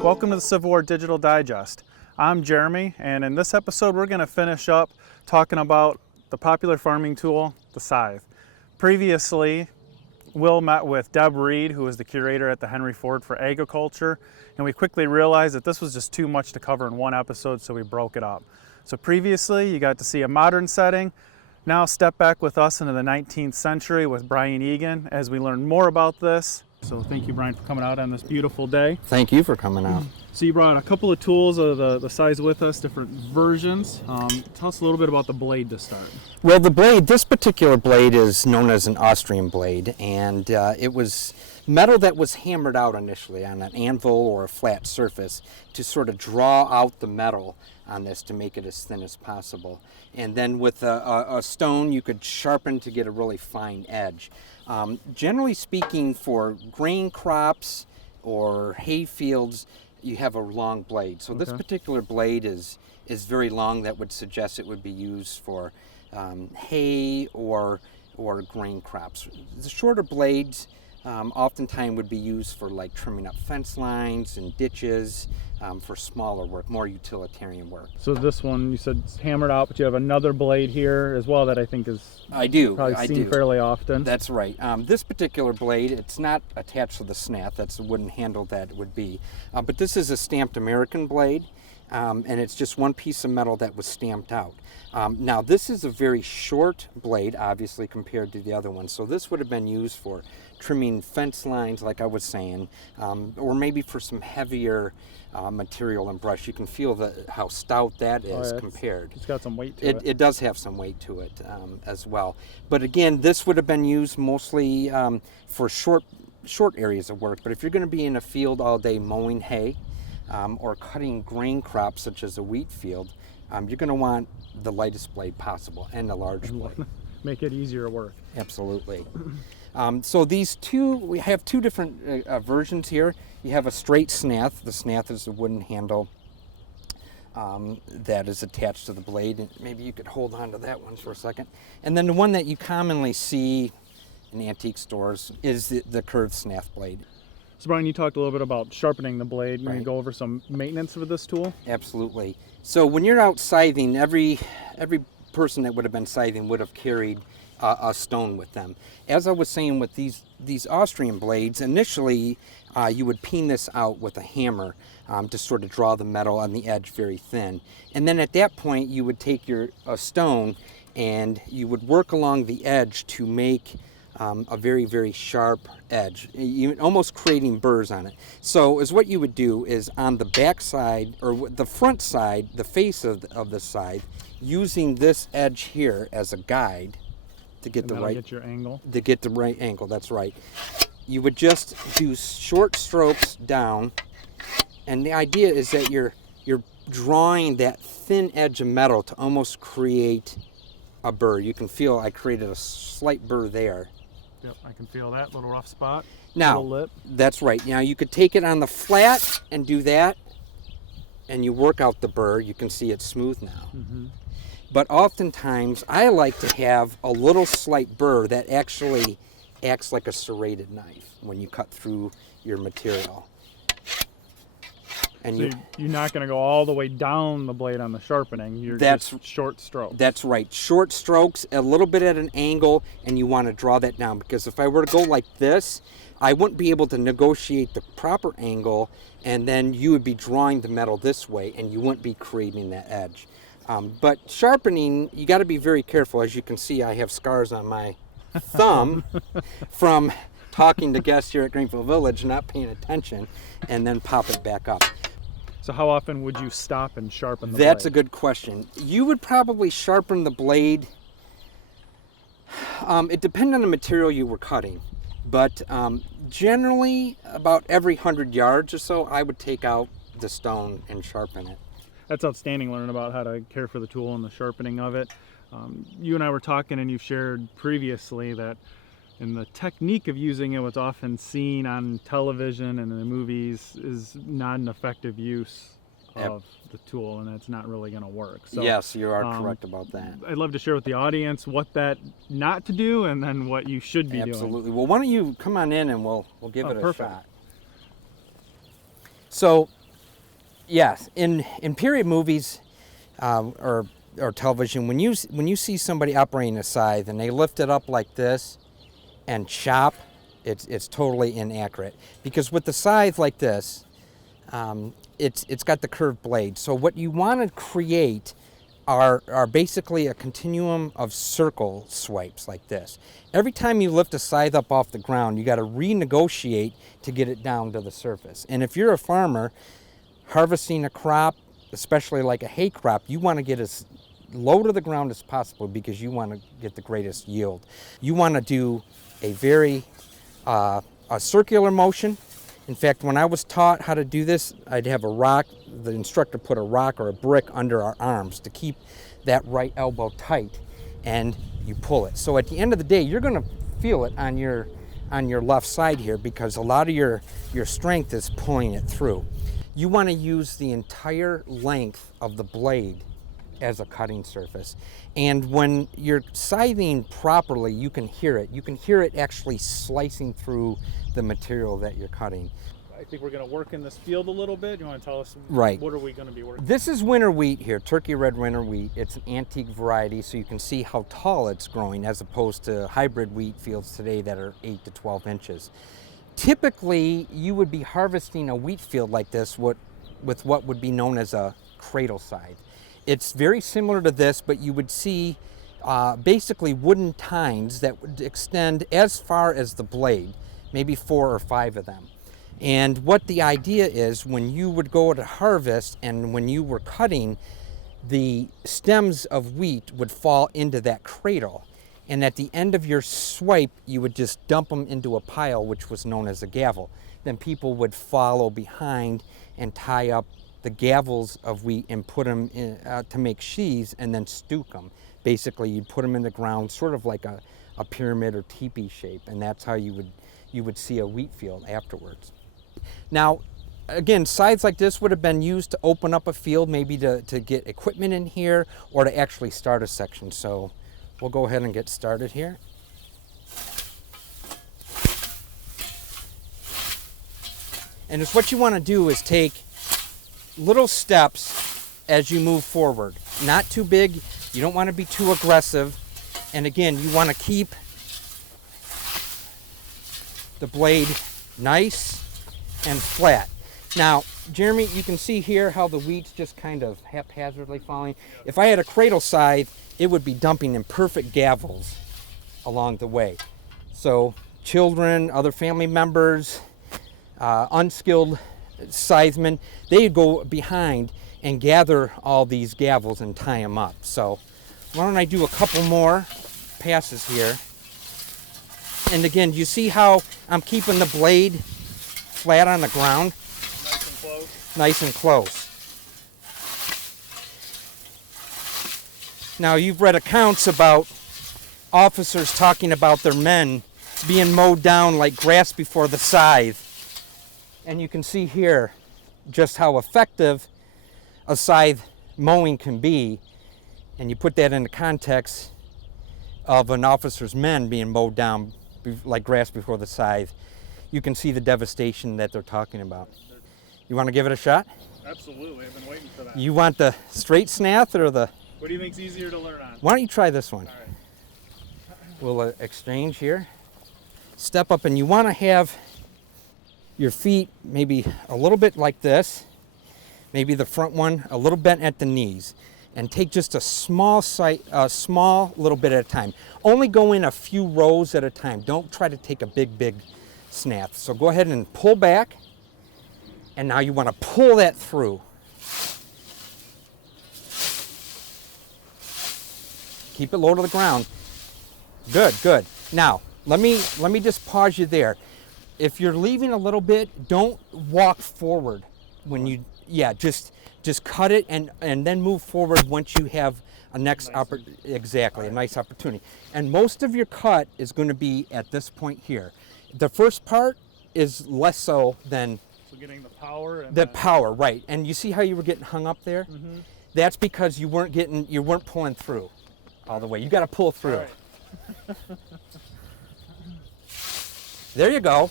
Welcome to the Civil War Digital Digest. I'm Jeremy, and in this episode we're going to finish up talking about the popular farming tool, the scythe. Previously, Will met with Deb Reed, who is the curator at the Henry Ford for Agriculture, and we quickly realized that this was just too much to cover in one episode, so we broke it up. So previously you got to see a modern setting. Now step back with us into the 19th century with Brian Egen as we learn more about this. So thank you, Brian, for coming out on this beautiful day. Thank you for coming out. So you brought a couple of tools of the size with us, different versions. Tell us a little bit about the blade to start. Well, the blade, this particular blade is known as an Austrian blade, and it was metal that was hammered out initially on an anvil or a flat surface to sort of draw out the metal on this to make it as thin as possible. And then with a stone, you could sharpen to get a really fine edge. Generally speaking, for grain crops or hay fields, you have a long blade. So this particular blade is very long. That would suggest it would be used for hay or grain crops. The shorter blades oftentimes would be used for like trimming up fence lines and ditches, for smaller work, more utilitarian work. So this one, you said it's hammered out, but you have another blade here as well that I think is probably seen fairly often. That's right. This particular blade, it's not attached to the Snath. That's the wooden handle that it would be. But this is a stamped American blade, and it's just one piece of metal that was stamped out. Now this is a very short blade, obviously, compared to the other one. So this would have been used for trimming fence lines, like I was saying, or maybe for some heavier material and brush. You can feel how stout that is compared. It's got some weight to it. It does have some weight to it as well. But again, this would have been used mostly for short areas of work. But if you're going to be in a field all day mowing hay or cutting grain crops such as a wheat field, you're going to want the lightest blade possible and the large blade. Make it easier to work. Absolutely. So we have two different versions here. You have a straight Snath. The Snath is a wooden handle that is attached to the blade. And maybe you could hold on to that one for a second. And then the one that you commonly see in antique stores is the curved Snath blade. So Brian, you talked a little bit about sharpening the blade. You want to go over some maintenance of this tool? Absolutely. So when you're out scything, every person that would have been scything would have carried a stone with them. As I was saying, with these Austrian blades, initially you would peen this out with a hammer to sort of draw the metal on the edge very thin. And then at that point you would take a stone and you would work along the edge to make a very, very sharp edge, almost creating burrs on it. So what you would do is on the back side, or the front side, the face of the scythe, using this edge here as a guide to get the right angle. That's right. You would just do short strokes down, and the idea is that you're drawing that thin edge of metal to almost create a burr. You can feel I created a slight burr there. Yep, I can feel that little rough spot. Now, little lip. That's right. Now you could take it on the flat and do that, and you work out the burr. You can see it's smooth now. Mm-hmm. But oftentimes, I like to have a little slight burr that actually acts like a serrated knife when you cut through your material. And so you're not going to go all the way down the blade on the sharpening. You're just short strokes. That's right. Short strokes, a little bit at an angle, and you want to draw that down. Because if I were to go like this, I wouldn't be able to negotiate the proper angle, and then you would be drawing the metal this way, and you wouldn't be creating that edge. But sharpening, you got to be very careful. As you can see, I have scars on my thumb from talking to guests here at Greenfield Village, not paying attention, and then pop it back up. So how often would you stop and sharpen the blade? That's a good question. You would probably sharpen the blade. It depends on the material you were cutting, but generally about every 100 yards or so, I would take out the stone and sharpen it. That's outstanding, learning about how to care for the tool and the sharpening of it. You and I were talking, and you've shared previously that in the technique of using it, what's often seen on television and in the movies is not an effective use of the tool, and it's not really going to work. So, yes, you are correct about that. I'd love to share with the audience what that not to do and then what you should be doing. Absolutely. Well, why don't you come on in and we'll give it a perfect. shot. So, yes, in period movies or television, when you see somebody operating a scythe and they lift it up like this and chop, it's totally inaccurate, because with the scythe like this, it's got the curved blade. So what you want to create are basically a continuum of circle swipes like this. Every time you lift a scythe up off the ground, you got to renegotiate to get it down to the surface. And if you're a farmer harvesting a crop, especially like a hay crop, you want to get as low to the ground as possible because you want to get the greatest yield. You want to do a very a circular motion. In fact, when I was taught how to do this, I'd have a rock, the instructor put a rock or a brick under our arms to keep that right elbow tight, and you pull it. So at the end of the day, you're going to feel it on your left side here, because a lot of your strength is pulling it through. You want to use the entire length of the blade as a cutting surface. And when you're scything properly, you can hear it. You can hear it actually slicing through the material that you're cutting. I think we're going to work in this field a little bit. You want to tell us Right. What are we going to be working? This is winter wheat here, turkey red winter wheat. It's an antique variety, so you can see how tall it's growing as opposed to hybrid wheat fields today that are 8 to 12 inches. Typically, you would be harvesting a wheat field like this with what would be known as a cradle scythe. It's very similar to this, but you would see basically wooden tines that would extend as far as the blade, maybe 4 or 5 of them. And what the idea is, when you would go to harvest and when you were cutting, the stems of wheat would fall into that cradle. And at the end of your swipe, you would just dump them into a pile, which was known as a gavel. Then people would follow behind and tie up the gavels of wheat and put them in, to make sheaves, and then stook them. Basically, you'd put them in the ground, sort of like a pyramid or teepee shape, and that's how you would see a wheat field afterwards. Now, again, scythes like this would have been used to open up a field, maybe to get equipment in here, or to actually start a section. So we'll go ahead and get started here. And it's what you want to do is take little steps as you move forward. Not too big, you don't want to be too aggressive. And again, you want to keep the blade nice and flat. Now, Jeremy, you can see here how the wheat's just kind of haphazardly falling. If I had a cradle scythe, it would be dumping in perfect gavels along the way. So children, other family members, unskilled scythemen, they go behind and gather all these gavels and tie them up. So why don't I do a couple more passes here. And again, you see how I'm keeping the blade flat on the ground? Nice and close. Nice and close. Now, you've read accounts about officers talking about their men being mowed down like grass before the scythe. And you can see here just how effective a scythe mowing can be. And you put that in the context of an officer's men being mowed down like grass before the scythe. You can see the devastation that they're talking about. You want to give it a shot? Absolutely, I've been waiting for that. You want the straight snath or the... What do you think's easier to learn on? Why don't you try this one? All right. We'll exchange here. Step up, and you want to have your feet maybe a little bit like this, maybe the front one a little bent at the knees, and take just a small little bit at a time. Only go in a few rows at a time. Don't try to take a big snath. So go ahead and pull back, and now you want to pull that through. Keep it low to the ground. Good, good. Now, let me just pause you there. If you're leaving a little bit, don't walk forward when you, just cut it and then move forward once you have a next a nice opportunity. And most of your cut is going to be at this point here. The first part is less so than So getting the power and the power, right? And you see how you were getting hung up there? Mm-hmm. That's because you weren't pulling through all the way. You got to pull through. Right. There you go.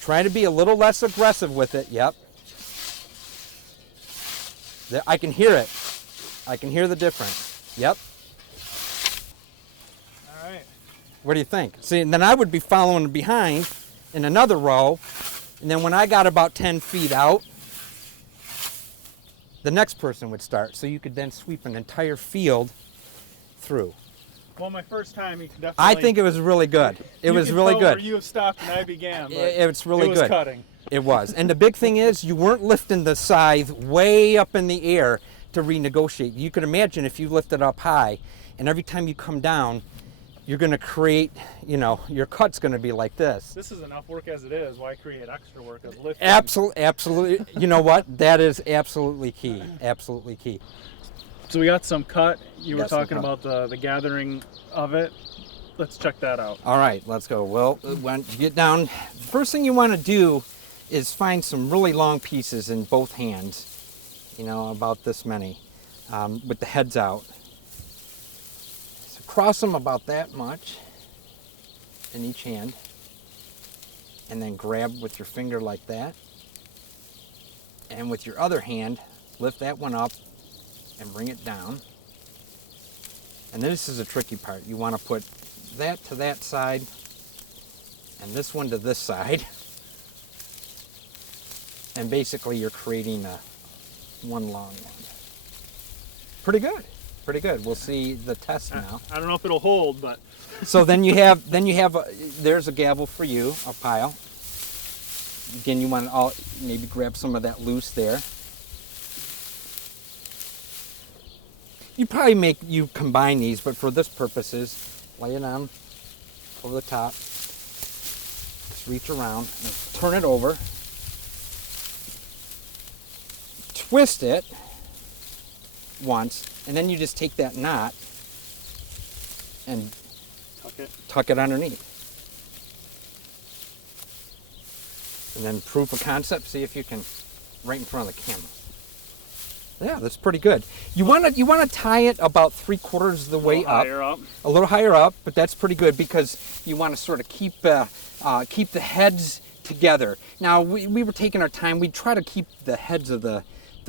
Try to be a little less aggressive with it. Yep. I can hear it. I can hear the difference. Yep. All right. What do you think? See, and then I would be following behind in another row, and then when I got about 10 feet out, the next person would start. So you could then sweep an entire field through. Well, my first time, you can definitely. I think it was really good. It was really good. Where you have stopped and I began. But It's really it was good. Cutting. It was. And the big thing is, you weren't lifting the scythe way up in the air to renegotiate. You could imagine if you lift it up high, and every time you come down, you're going to create, your cut's going to be like this. This is enough work as it is. Why create extra work as lifting? Absolutely. You know what? That is absolutely key. Absolutely key. So we got some cut. You were Got some talking cut. about the gathering of it. Let's check that out. All right, let's go. Well, when you get down, first thing you want to do is find some really long pieces in both hands, about this many, with the heads out. So cross them about that much in each hand, and then grab with your finger like that. And with your other hand, lift that one up and bring it down. And this is a tricky part. You want to put that to that side and this one to this side. And basically you're creating one long one. Pretty good. Pretty good. We'll see the test now. I don't know if it'll hold, but. So then you have there's a gavel for you, a pile. Again, you want to maybe grab some of that loose there. You combine these, but for this purposes, lay it on over the top. Just reach around and turn it over. Twist it once, and then you just take that knot and tuck it underneath. And then proof of concept, see if you can, right in front of the camera. Yeah, that's pretty good. You want to tie it about 3/4 of the way up, a little higher up, but that's pretty good because you want to sort of keep the heads together. Now we were taking our time. We try to keep the heads of the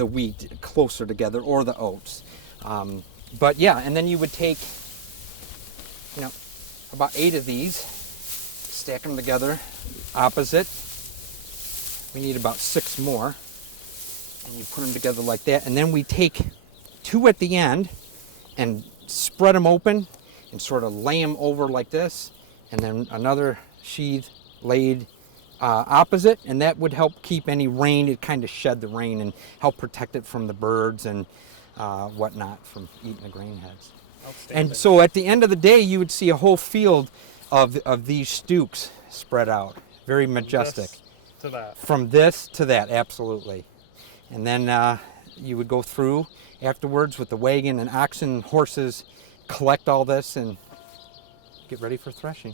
wheat closer together, or the oats. But yeah, and then you would take about 8 of these, stack them together, opposite. We need about 6 more. And you put them together like that, and then we take 2 at the end and spread them open and sort of lay them over like this, and then another sheath laid opposite, and that would help keep any rain. It kind of shed the rain and help protect it from the birds and whatnot from eating the grain heads. And so at the end of the day, you would see a whole field of these stooks spread out, very majestic. To that. From this to that, absolutely. And then you would go through afterwards with the wagon and oxen and horses, collect all this and get ready for threshing.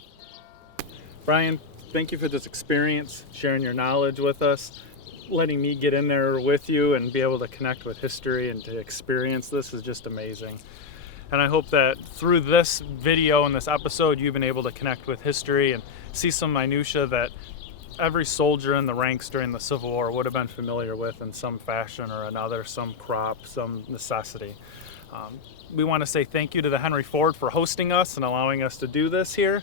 Brian, thank you for this experience, sharing your knowledge with us, letting me get in there with you and be able to connect with history and to experience this is just amazing. And I hope that through this video and this episode, you've been able to connect with history and see some minutia that every soldier in the ranks during the Civil War would have been familiar with in some fashion or another, some crop, some necessity. We want to say thank you to the Henry Ford for hosting us and allowing us to do this here.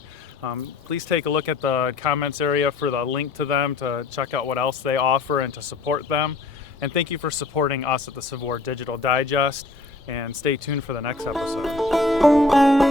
Please take a look at the comments area for the link to them to check out what else they offer and to support them. And thank you for supporting us at the Civil War Digital Digest, and stay tuned for the next episode.